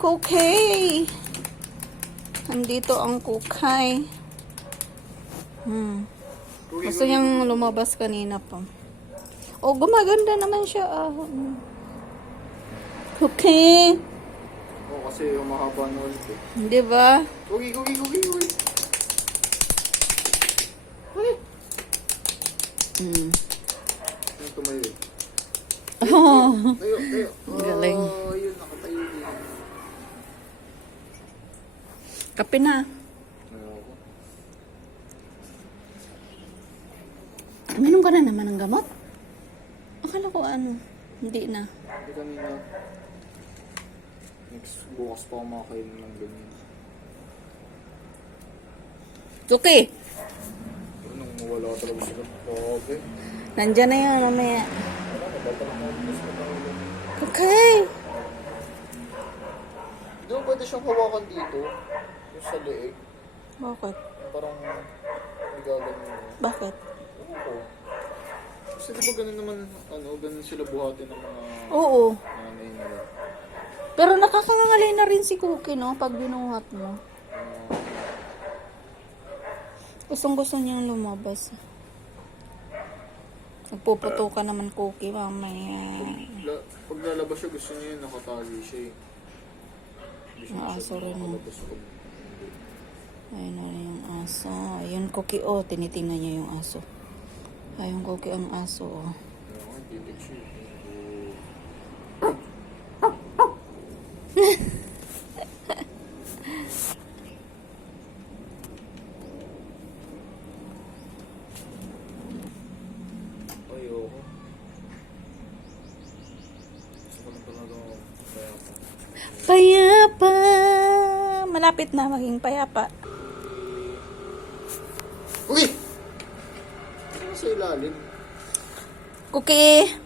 Cookie! Andito ang kukay. Gusto niyang lumabas kanina pa. Oh, gumaganda naman siya. Cookie! Oo, kasi yung mahaba na ulit eh. Di ba? Cookie! Yung tumayo eh. Oh, Tayo. galing. Oh, yun, nakatayo din. Kape na. Ayoko. Minom ka na naman ng gamot? Akala ko hindi na. Hindi kanina. Next bukas pa ako makakain ng ganyan. Cookie! Anong wala talaga sa kapag eh. Nandyan na yun, mamaya. Wala, nababalak mo ulit sa kapag. Okay. Di ba pwede siyang hawakan dito? Yung sa leeg. Bakit? Parang nagagano mo. Bakit? Ano ko? Kasi di ba ganun naman, ganun sila buhatin ng mga Oo. nanay nila. Pero nakakangalay na rin si Cookie, no? Pag binuhat mo. Gustong-gusto niyang lumabas. Nagpuputo ka naman, Cookie, mamaya. Pag lalabas siya, gusto niya yun, nakatali siya eh. Hindi siya Aso rin mo. nakakalabas pag... Ayun na yung aso. Ayun, Cookie, oh. Tinitingnan niya yung aso. Ayun, Cookie, ang aso, oh. Ano nga, titig siya eh. Ayoko. Gusto ko lang talaga payapa. Payapa! Malapit na maging payapa. Uy! Ano sa ilalim? Cookie!